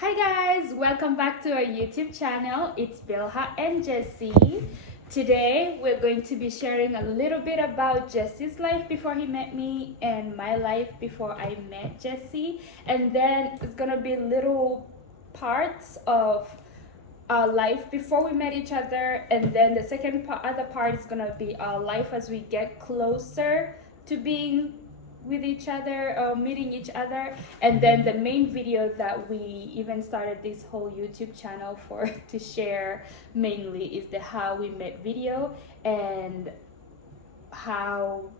Hi guys, welcome back to our YouTube channel. It's Bilha and Jesse. Today we're going to be sharing a little bit about Jesse's life before he met me and my life before I met Jesse. And then it's gonna be little parts of our life before we met each other, and then the other part is gonna be our life as we get closer to being with each other or meeting each other. And then the main video that we even started this whole YouTube channel for to share mainly is the how we met video, and how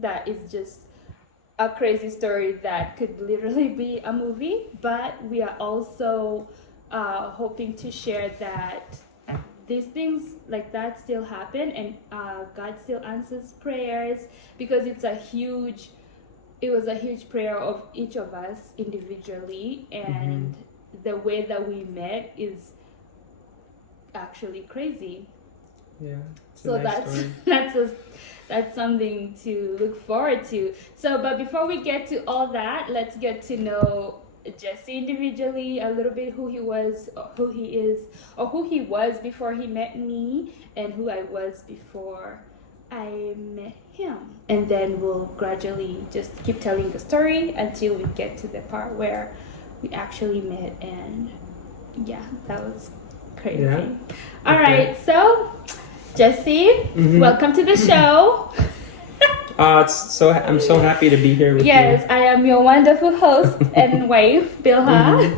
that is just a crazy story that could literally be a movie. But we are also hoping to share that these things like that still happen, and God still answers prayers, because it was a huge prayer of each of us individually, and the way that we met is actually crazy. Yeah. So that's something to look forward to. So, but before we get to all that, let's get to know Jesse individually, a little bit who he was, or who he is, or who he was before he met me, and who I was before I met him. And then we'll gradually just keep telling the story until we get to the part where we actually met, and yeah, that was crazy. Yeah. All right, so Jesse, welcome to the show. I'm so happy to be here with Yes, I am your wonderful host and wife, Bilha.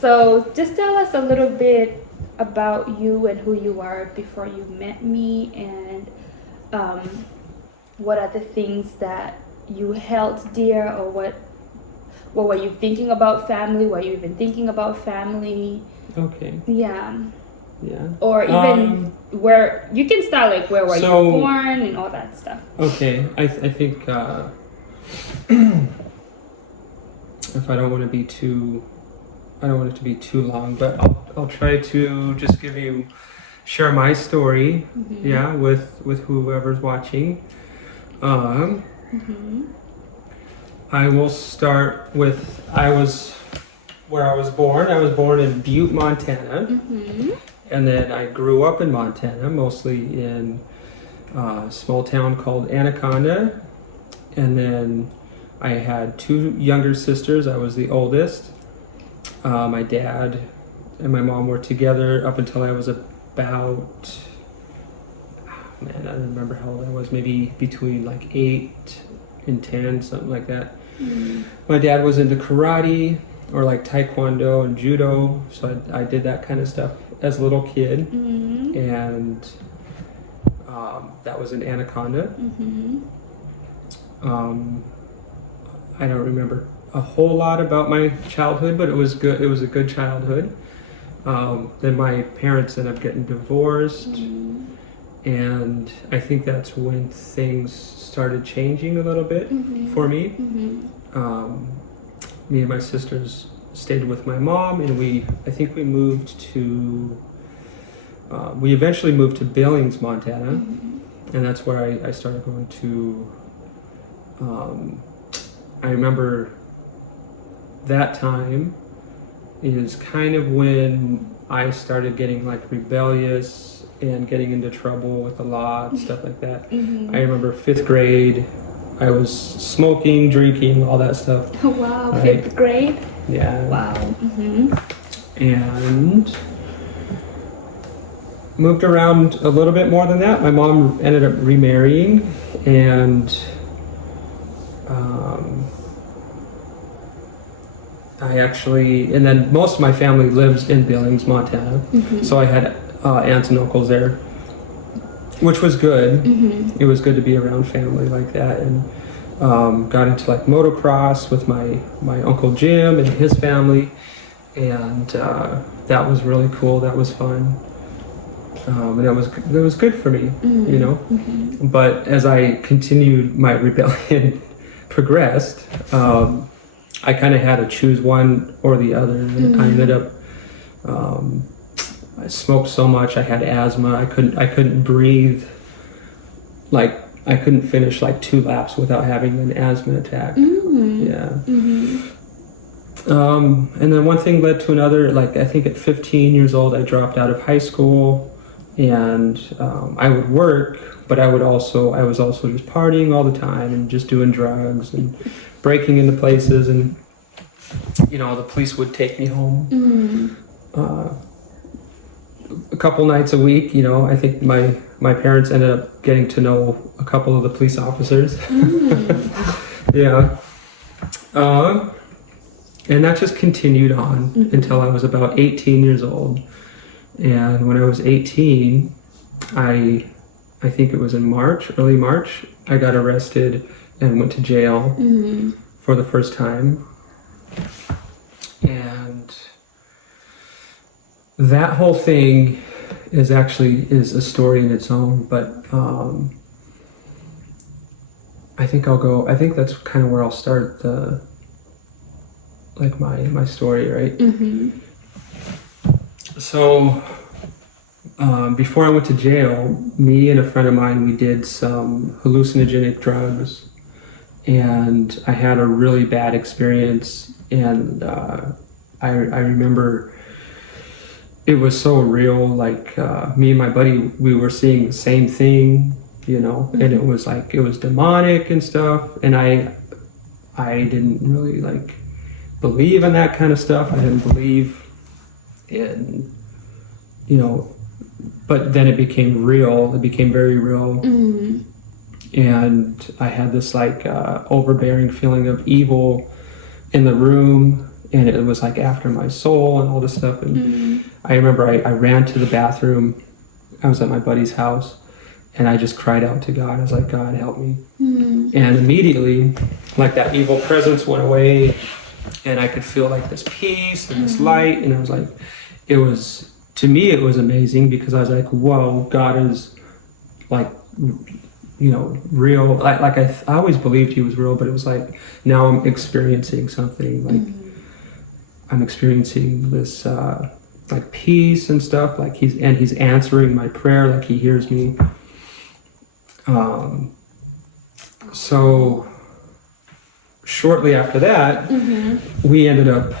So just tell us a little bit about you and who you are before you met me, and what are the things that you held dear, or what were you thinking about family? Were you even thinking about family? you. Okay. Yeah. Yeah. Or even where you can start, like where were you born and all that stuff. Okay. I think if I don't want it to be too long, but I'll try to just share my story. Yeah, with whoever's watching. I will start with where I was born. I was born in Butte, Montana. And then I grew up in Montana, mostly in a small town called Anaconda. And then I had two younger sisters. I was the oldest. My dad and my mom were together up until I was about, I don't remember how old I was, maybe between like 8 and 10, something like that. My dad was into karate, or like taekwondo and judo, so I did that kind of stuff as a little kid. And that was in Anaconda. I don't remember a whole lot about my childhood, but it was good. It was a good childhood. Then my parents ended up getting divorced, and I think that's when things started changing a little bit for me. Me and my sisters stayed with my mom, and I think we eventually moved to Billings, Montana, and that's where I started going to. I remember that time is kind of when I started getting like rebellious and getting into trouble with the law and stuff like that. I remember 5th grade, I was smoking, drinking, all that stuff. Oh wow, 5th grade? Yeah. Wow. And moved around a little bit more than that. My mom ended up remarrying, and and then most of my family lives in Billings, Montana. So I had aunts and uncles there, which was good. It was good to be around family like that, and got into like motocross with my Uncle Jim and his family, and that was really cool. That was fun. And it was good for me, you know. But as I continued, my rebellion progressed. I kind of had to choose one or the other. I ended up. I smoked so much. I had asthma. I couldn't breathe. Like I couldn't finish like 2 laps without having an asthma attack. Yeah. And then one thing led to another. Like I think at 15 years old, I dropped out of high school, and I would work, but I was also just partying all the time and just doing drugs and breaking into places, and the police would take me home a couple nights a week. I think my parents ended up getting to know a couple of the police officers. Yeah. And that just continued on until I was about 18 years old. And when I was 18, I think it was in early March, I got arrested and went to jail for the first time. And that whole thing is a story in its own, but I think that's kind of where I'll start my story, right? So before I went to jail, me and a friend of mine, we did some hallucinogenic drugs, and I had a really bad experience. And I remember it was so real. Like me and my buddy, we were seeing the same thing, and it was demonic and stuff. And I didn't really believe in that kind of stuff. I didn't believe in, but then it became real. It became very real. And I had this overbearing feeling of evil in the room, and it was after my soul and all this stuff. And I remember I ran to the bathroom. I was at my buddy's house, and I just cried out to God. I was like, God, help me. And immediately, that evil presence went away, and I could feel this peace and this light. And I was like, to me, it was amazing, because I was like, whoa, God is real. I always believed he was real, but it was now I'm experiencing something. I'm experiencing this peace and stuff. He's answering my prayer. He hears me. So shortly after that, we ended up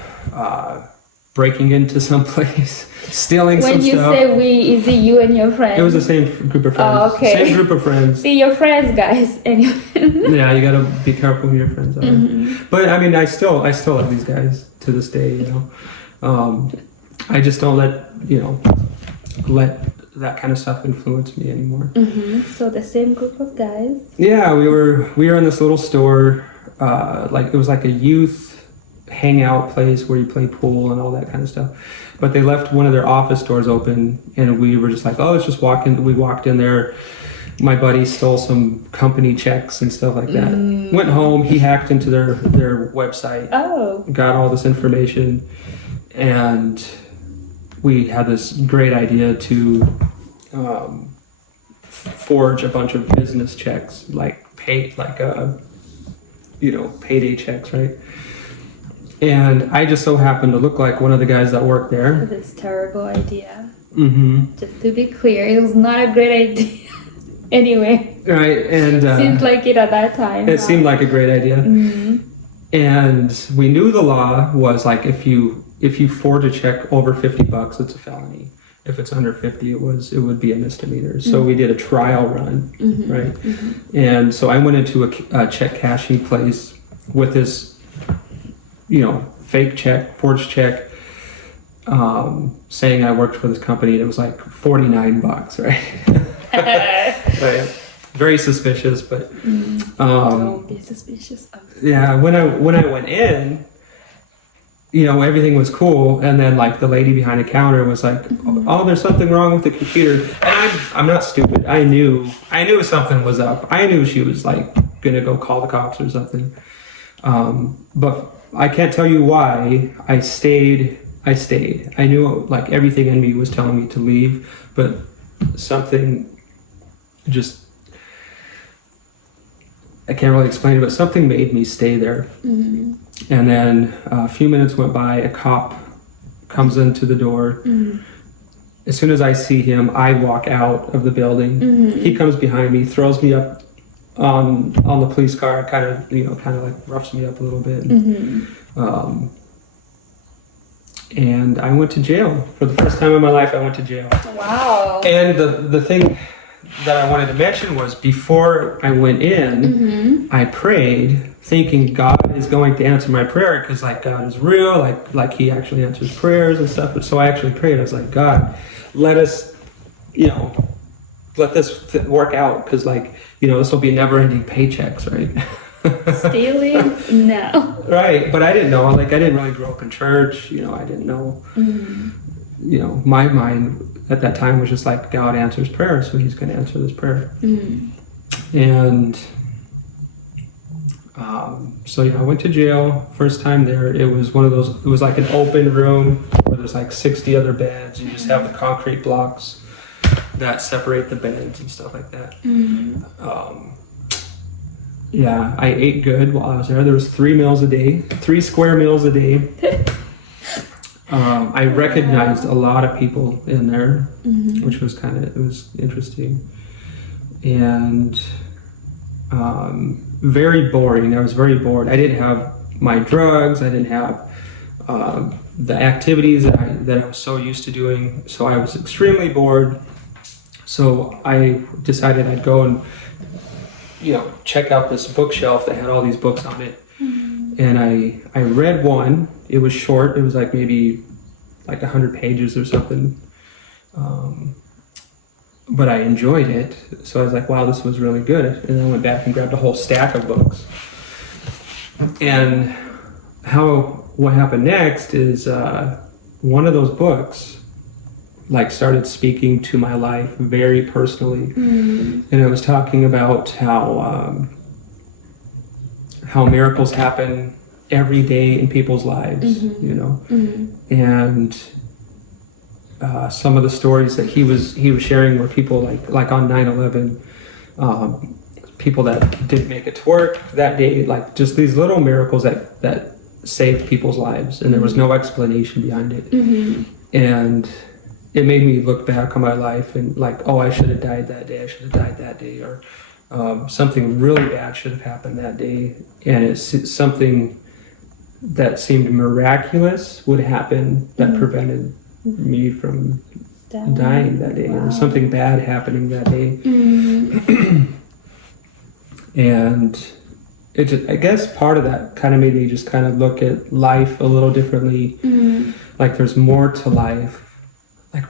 breaking into some place, stealing some stuff. When you say we, is it you and your friends? It was the same group of friends. Oh, okay. Same group of friends. See, your friends, guys. Anyway. Yeah, you gotta be careful who your friends are. But I mean, I still love these guys to this day. I just don't let that kind of stuff influence me anymore. So the same group of guys. Yeah, we were in this little store. It was a youth hangout place where you play pool and all that kind of stuff. But they left one of their office doors open, and we were just let's just walk in. We walked in there. My buddy stole some company checks and stuff like that. Went home. He hacked into their website. Oh. Got all this information, and we had this great idea to forge a bunch of business checks, payday checks, right? And I just so happened to look like one of the guys that worked there. This terrible idea. Just to be clear, it was not a great idea. Anyway. Right, and seemed like it at that time. It seemed like a great idea. And we knew the law was if you forge a check over $50, it's a felony. If it's under 50, it would be a misdemeanor. So we did a trial run, right? And so I went into a check cashing place with this, fake check, forged check, saying I worked for this company, and it was $49, right? Right. Very suspicious, but don't be suspicious. Yeah, when I went in, everything was cool, and then the lady behind the counter was oh, there's something wrong with the computer. And I'm not stupid. I knew something was up. I knew she was gonna go call the cops or something. But I can't tell you why I stayed. I knew everything in me was telling me to leave, but something just, I can't really explain it, but something made me stay there. And then a few minutes went by, a cop comes into the door. As soon as I see him, I walk out of the building. He comes behind me, throws me up on the police car, kind of roughs me up a little bit. and I went to jail. For the first time in my life, I went to jail. Wow. And the thing that I wanted to mention was before I went in, I prayed thinking God is going to answer my prayer because like God is real, like he actually answers prayers and stuff. So I actually prayed. I was like, God, let us, let this work out because this will be never-ending paychecks, right? Stealing? No. Right, but I didn't know. I didn't really grow up in church. I didn't know. My mind at that time was just like God answers prayers, so He's going to answer this prayer. And so I went to jail. First time there, it was one of those. It was like an open room where there's like 60 other beds. You just have the concrete blocks that separate the beds and stuff like that. I ate good while I was there. There was 3 meals a day, 3 square meals a day. I recognized a lot of people in there, which was it was interesting. And very boring. I was very bored. I didn't have my drugs. I didn't have the activities that I was so used to doing. So I was extremely bored. So I decided I'd go and check out this bookshelf that had all these books on it. And I read one. It was short. It was like maybe 100 pages or something. But I enjoyed it. So I was like, wow, this was really good. And then I went back and grabbed a whole stack of books. And what happened next is one of those books started speaking to my life very personally. And it was talking about how miracles happen every day in people's lives, and some of the stories that he was sharing were people like on 9/11, people that didn't make it to work that day, just these little miracles that saved people's lives, and there was no explanation behind it. And it made me look back on my life and I should have died that day. I should have died that day, or something really bad should have happened that day. And it's something that seemed miraculous would happen that prevented me from dying that day, or something bad happening that day. And it just, I guess part of that kind of made me just kind of look at life a little differently. There's more to life.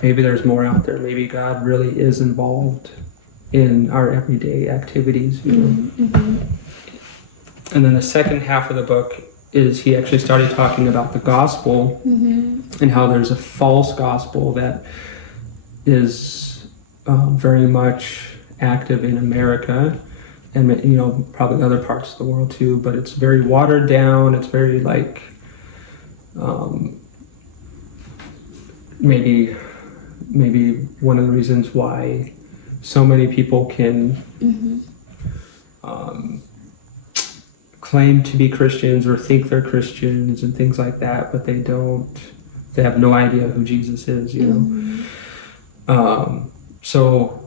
Maybe there's more out there. Maybe God really is involved in our everyday activities, And then the second half of the book is he actually started talking about the gospel and how there's a false gospel that is very much active in America and probably other parts of the world too. But it's very watered down. It's very maybe one of the reasons why so many people can claim to be Christians or think they're Christians and things like that, but they have no idea who Jesus is, So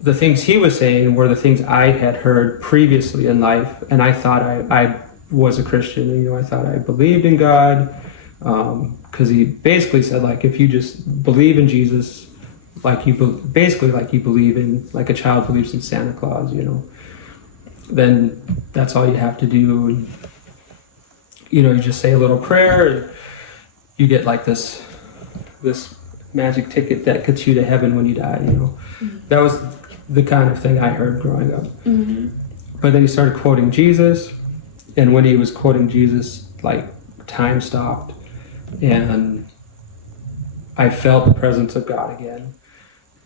the things he was saying were the things I had heard previously in life, and I thought I was a Christian, I thought I believed in God, because he basically said if you just believe in Jesus, you believe in a child believes in Santa Claus, then that's all you have to do. And, you just say a little prayer and you get this magic ticket that gets you to heaven when you die, That was the kind of thing I heard growing up. But then he started quoting Jesus, and when he was quoting Jesus, time stopped. And I felt the presence of God again.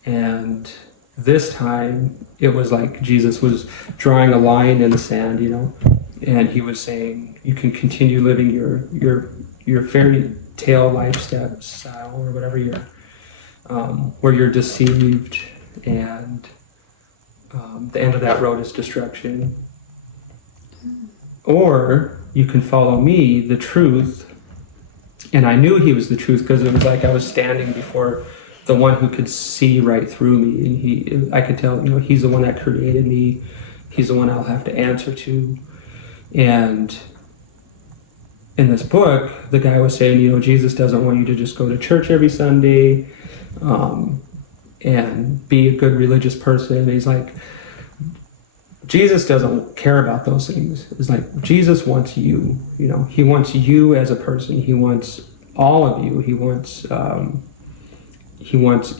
And this time, it was Jesus was drawing a line in the sand, and he was saying, you can continue living your fairy tale lifestyle or whatever where you're deceived, and the end of that road is destruction. Or you can follow me, the truth. And I knew he was the truth because it was I was standing before the one who could see right through me, and I could tell, he's the one that created me. He's the one I'll have to answer to. And in this book, the guy was saying, you know, Jesus doesn't want you to just go to church every Sunday and be a good religious person. And he's like, Jesus doesn't care about those things. It's like Jesus wants you. You know, he wants you as a person. He wants all of you. He wants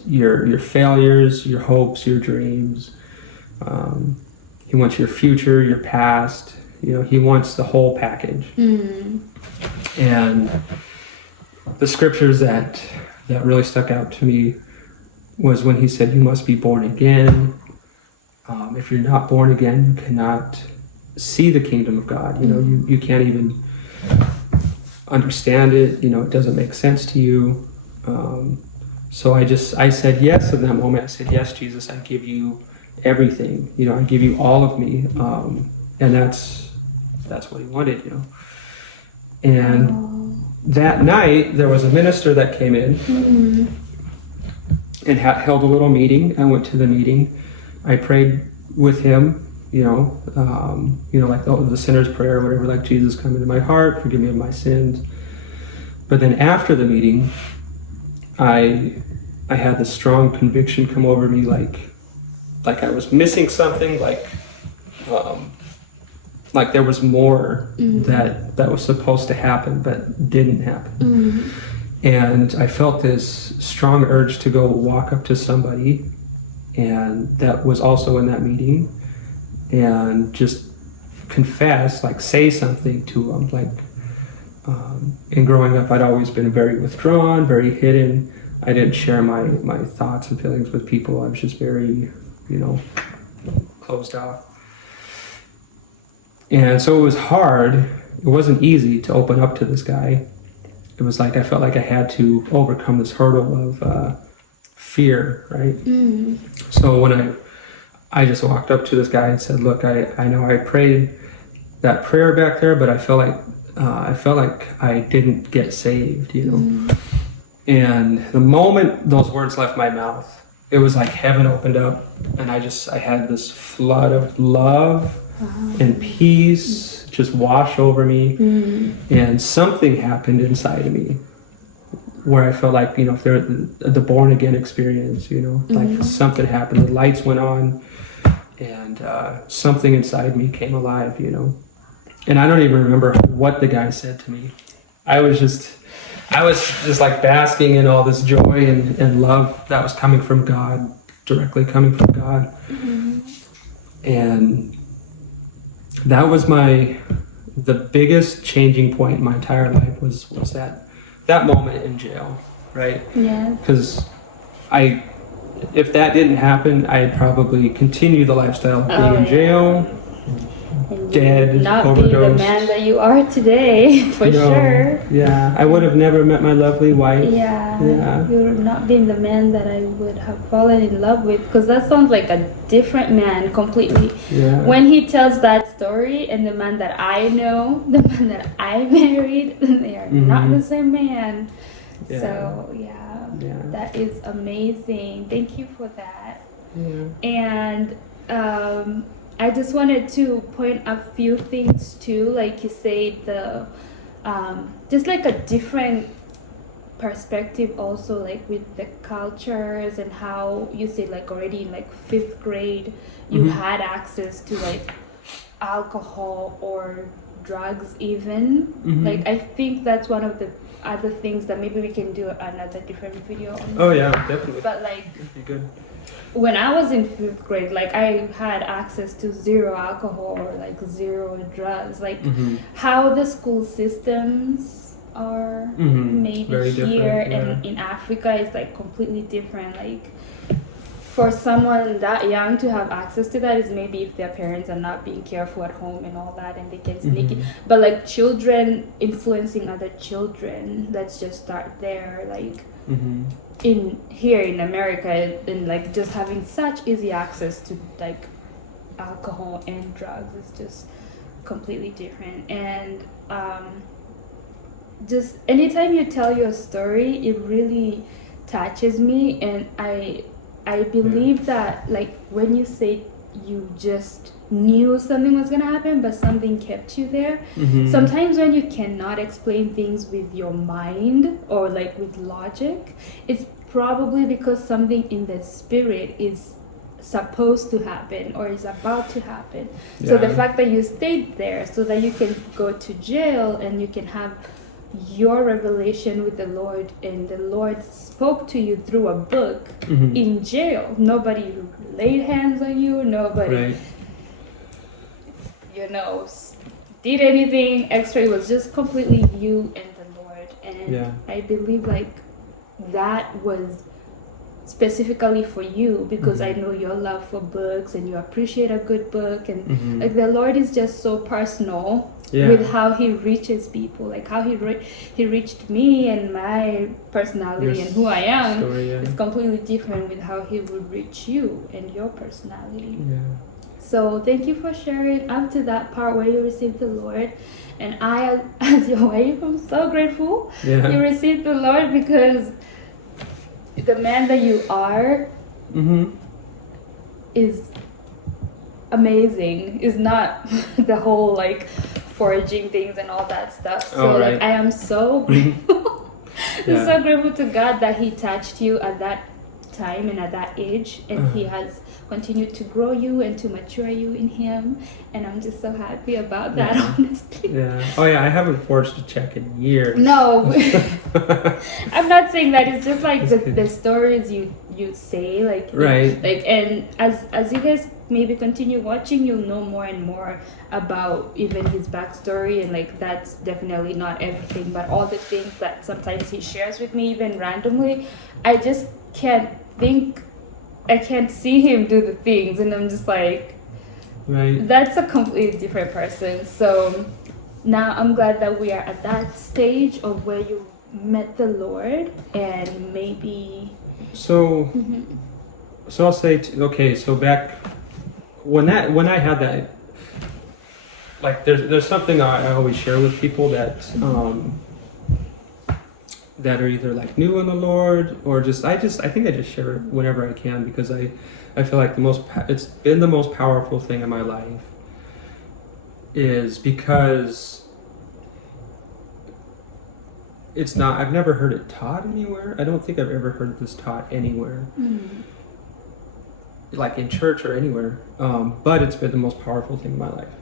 your failures, your hopes, your dreams. He wants your future, your past. You know, he wants the whole package. And the scriptures that really stuck out to me was when he said, you must be born again. If you're not born again, you cannot see the kingdom of God. You know, you can't even understand it. You know, it doesn't make sense to you. So I said yes in that moment. I said, yes, Jesus, I give you everything. You know, I give you all of me. And that's what he wanted, you know. And that night, there was a minister that came in and held a little meeting. I went to the meeting. I prayed with him, you know, like the sinner's prayer, whatever, like, Jesus, come into my heart, forgive me of my sins. But then after the meeting, I had this strong conviction come over me, like I was missing something, like there was more that was supposed to happen but didn't happen. And I felt this strong urge to go walk up to somebody, and that was also in that meeting, and just confess, like say something to them. Like, in growing up, I'd always been very withdrawn, very hidden. I didn't share my thoughts and feelings with people. I was just very, you know, closed off. And so it was hard. It wasn't easy to open up to this guy. It was like I felt like I had to overcome this hurdle of fear, right? So when I just walked up to this guy and said, look, I know I prayed that prayer back there, but I felt like I didn't get saved, you know. And the moment those words left my mouth, it was like heaven opened up, and I had this flood of love and peace just wash over me. And something happened inside of me where I felt like, you know, the born again experience, you know, like something happened, the lights went on, and something inside me came alive, you know. And I don't even remember what the guy said to me. I was just like basking in all this joy and love that was coming from God, directly coming from God. And that was the biggest changing point in my entire life was that moment in jail, right? Yeah. Because if that didn't happen, I'd probably continue the lifestyle of being in jail, dead, not overdosed. Be the man that you are today, for sure. Yeah, I would have never met my lovely wife. Yeah. You would not been the man that I would have fallen in love with, because that sounds like a different man completely. Yeah. When he tells that story, and the man that I know, the man that I married, they are not the same man. Yeah. So that is amazing. Thank you for that. And I just wanted to point a few things too, like you say, just like a different perspective also, like with the cultures, and how you say like already in like 5th grade you had access to like alcohol or drugs even. Like I think that's one of the other things that maybe we can do another different video on. Oh yeah, definitely. But like, that'd be good. When I was in 5th grade, like I had access to 0 alcohol or like 0 drugs. Like how the school systems are maybe very here and in Africa is like completely different. Like for someone that young to have access to that is maybe if their parents are not being careful at home and all that, and they can sneak it. But like children influencing other children, let's just start there. Like here in America, and like just having such easy access to like alcohol and drugs is just completely different. And just anytime you tell your story, it really touches me, and I believe that like when you say you just knew something was gonna happen, but something kept you there. Mhm. Sometimes when you cannot explain things with your mind or like with logic, it's probably because something in the spirit is supposed to happen or is about to happen. So the Yeah. fact that you stayed there so that you can go to jail and you can have your revelation with the Lord, and the Lord spoke to you through a book Mhm. in jail. Nobody laid hands on you, nobody Right. did anything extra. It was just completely you and the Lord. And Yeah. I believe like that was specifically for you because I know your love for books and you appreciate a good book, and Mhm. like the Lord is just so personal Yeah. with how he reaches people, like how he reached me and my personality Your and who I am. story, yeah. It's completely different with how he would reach you and your personality. Yeah. So thank you for sharing up to that part where you received the Lord. And I, as your wife, I'm so grateful Yeah. you received the Lord, because the man that you are Mhm. is amazing. Is not the whole like foraging things and all that stuff. So Oh, like right. I am so grateful. I'm Yeah. so grateful to God that he touched you at that time and at that age, and he has continued to grow you and to mature you in him, and I'm just so happy about that. Yeah. Honestly, Yeah. Oh yeah, I haven't forged a check in years. no. I'm not saying that. It's just like That's good. the stories you say, like Right. like, and as you guys maybe continue watching, you'll know more and more about even his backstory, and like that's definitely not everything, but all the things that sometimes he shares with me even randomly, I just can't think, I can't see him do the things, and I'm just like, Right. that's a completely different person. So now I'm glad that we are at that stage of where you met the Lord, and maybe So so I'll say okay, so back when I had that, like there's something I always share with people that that are either like new in the Lord or I think I just share it whenever I can, because I feel like it's been the most powerful thing in my life, is because it's not, I've never heard it taught anywhere. I don't think I've ever heard this taught anywhere, like in church or anywhere, but it's been the most powerful thing in my life,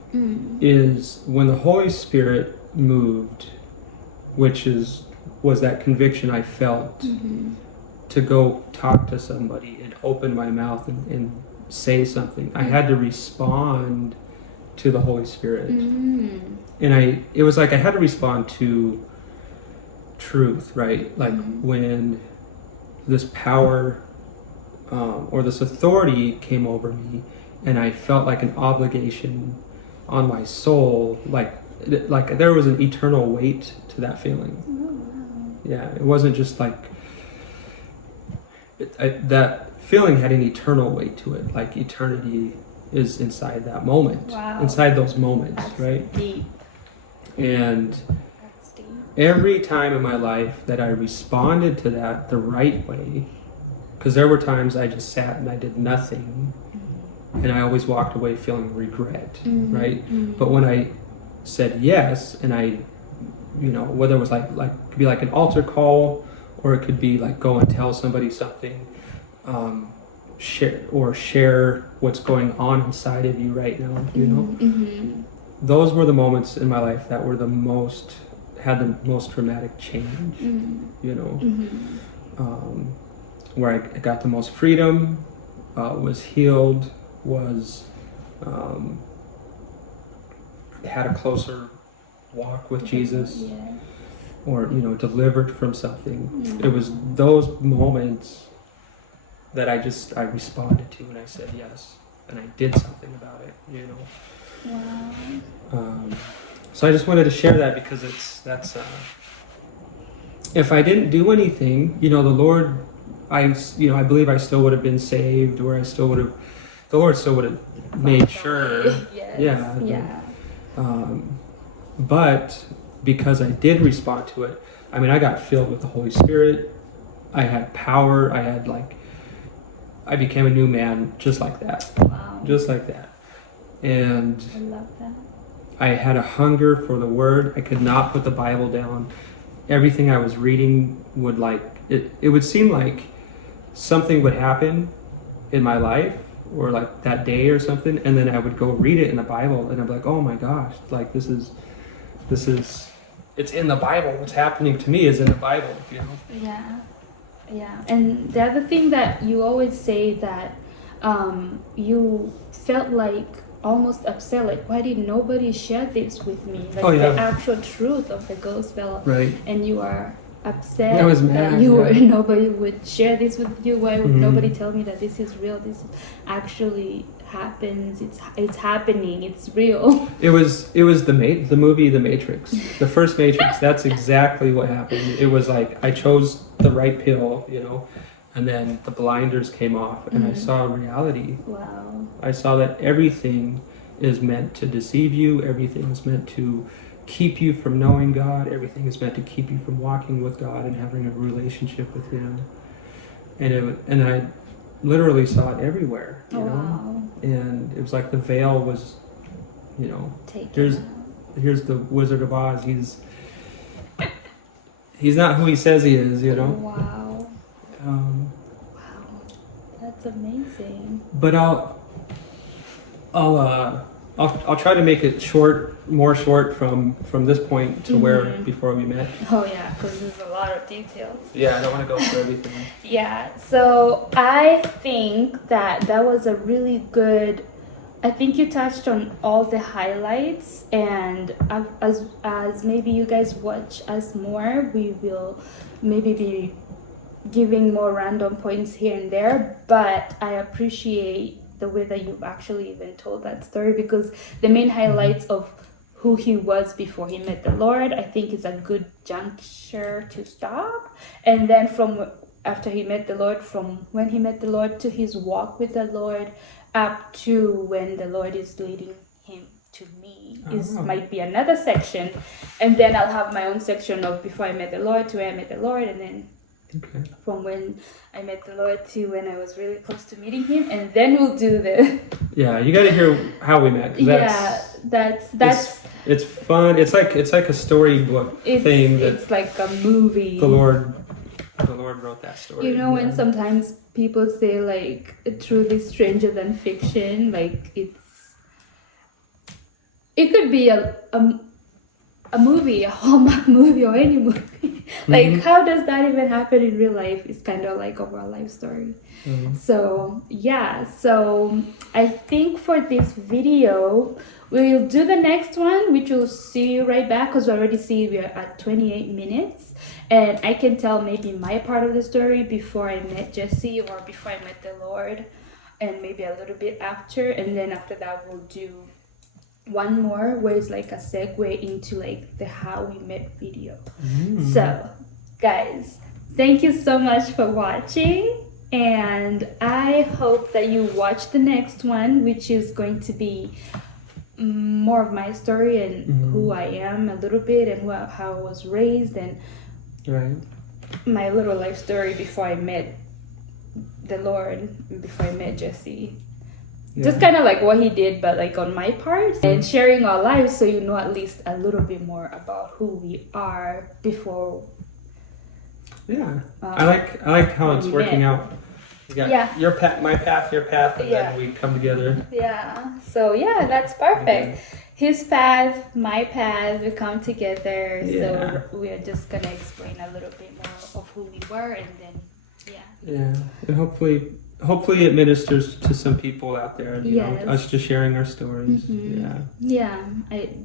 is when the Holy Spirit moved, which was that conviction I felt to go talk to somebody and open my mouth and say something. I had to respond to the Holy Spirit. And it was like I had to respond to truth, right? Like when this power or this authority came over me, and I felt like an obligation on my soul, like there was an eternal weight to that feeling. Yeah, it wasn't just like that feeling had an eternal weight to it. Like eternity is inside that moment, inside those moments, that's right? deep. And That's deep. every time in my life that I responded to that the right way, because there were times I just sat and I did nothing, and I always walked away feeling regret, right? But when I said yes, and I, whether it was like could be like an altar call, or it could be like go and tell somebody something, share what's going on inside of you right now, those were the moments in my life that were had the most dramatic change, where I got the most freedom, was healed, was had a closer walk with Jesus, or delivered from something. It was those moments that I responded to, and I said yes, and I did something about it. Wow. So I just wanted to share that, because that's if I didn't do anything, the Lord, I believe I still would have been saved, or the Lord still would have made sure. Yes. Yeah. But because I did respond to it, I got filled with the Holy Spirit. I had power. I became a new man just like that. Wow. Wow. just like that. And I love that. I had a hunger for the Word. I could not put the Bible down. Everything I was reading would it would seem like something would happen in my life or like that day or something, and then I would go read it in the Bible and I'm like, oh my gosh, like this is it's in the Bible. What's happening to me is in the Bible, you know? Yeah. Yeah. And the other thing that you always say that you felt like almost upset, like why did nobody share this with me? Like Oh, yeah. the actual truth of the gospel. Right. And you are upset I was that mad, nobody would share this with you. Why would Mhm. nobody tell me that this is real? This actually happens. It's happening. It's real. It was the movie The Matrix. The first Matrix, that's exactly what happened. It was like I chose the right pill, you know, and then the blinders came off and I Mhm. saw reality. Wow. I saw that everything is meant to deceive you, everything is meant to keep you from knowing God, everything is meant to keep you from walking with God and having a relationship with Him. And I literally saw it everywhere, you Oh, know. wow. And it was like the veil was, you know, Take Here's- it out. here's the Wizard of Oz. He's not who he says he is, you know. Wow. Um, Wow. That's amazing. but I'll try to make it more short from this point to where Mhm. before we met. Oh yeah, because there's a lot of details. Yeah, I don't want to go through everything. Yeah, so I think that was a really good. I think you touched on all the highlights, and as maybe you guys watch us more, we will maybe be giving more random points here and there. But I appreciate the way that you've actually even told that story, because the main highlights of who he was before he met the Lord, I think is a good juncture to stop. And then after he met the Lord, from when he met the Lord to his walk with the Lord, up to when the Lord is leading him to me, might be another section. And then I'll have my own section of before I met the Lord to where I met the Lord, and then Okay. from when I met the Lord to when I was really close to meeting him, and then we'll do the Yeah, you got to hear how we met. 'Cause that's it's fun. It's like a storybook thing that it's like a movie. the Lord wrote that story. You know, when Yeah. sometimes people say like truth is stranger than fiction, like it could be a movie, a Hallmark movie, or any movie. Like, how does that even happen in real life? It's kind of like a real life story. Mhm. So yeah, so I think for this video we'll do the next one, which will see you right back, because we already see we're at 28 minutes, and I can tell maybe my part of the story before I met Jesse or before I met the Lord, and maybe a little bit after, and then after that we'll do one more where it's like a segue into like the how we met video. So guys, thank you so much for watching, and I hope that you watch the next one, which is going to be more of my story and who I am a little bit, and how I was raised, and Right. my little life story before I met the Lord, before I met Jesse. Yeah. Just kind of like what he did, but like on my part, and sharing our lives, so you know at least a little bit more about who we are before. Yeah. I like how it's we working met. out. You got Yeah. your path, my path, your path, and Yeah. then we come together. Yeah. So yeah, that's perfect. His path, my path, we come together. Yeah. So we're just gonna explain a little bit more of who we were, and then Yeah. And hopefully it ministers to some people out there. You know, Yes. us just sharing our stories. Mhm. Yeah.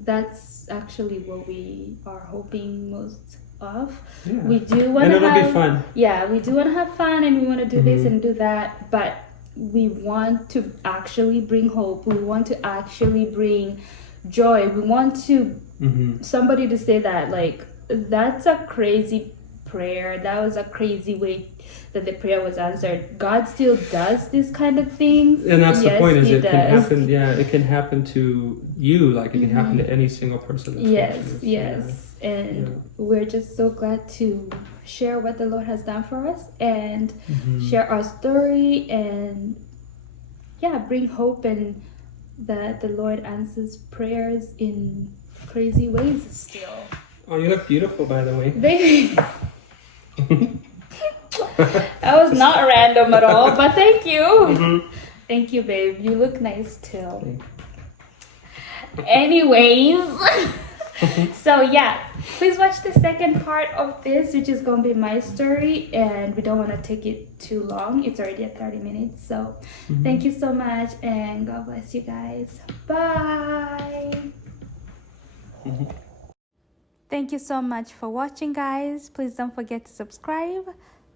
that's actually what we are hoping most of. Yeah. We do want And to it'll have be fun. Yeah, we do want to have fun, and we want to do this Mhm. and do that, but we want to actually bring hope. We want to actually bring joy. We want to somebody to say that like that's a crazy prayer. That was a crazy way that the prayer was answered. God still does this kind of things. And that's the Yes, point, is he it can does. happen. Yeah, it can happen to you, like it can happen to any single person. That's Yes, watching this. yes. And we're just so glad to share what the Lord has done for us, and Yeah. share our story, and bring hope, and that the Lord answers prayers in crazy ways still. Oh, you look beautiful, by the way. Baby. That was not random at all, but thank you. Mm-hmm. Thank you, babe. You look nice too. Thank Anyways, so yeah, please watch the second part of this, which is gonna be my story, and we don't want to take it too long. It's already at 30 minutes. So thank you so much, and God bless you guys. Bye. Thank you so much for watching, guys. Please don't forget to subscribe,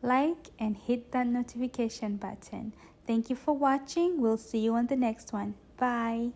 like, and hit that notification button. Thank you for watching. We'll see you on the next one. Bye.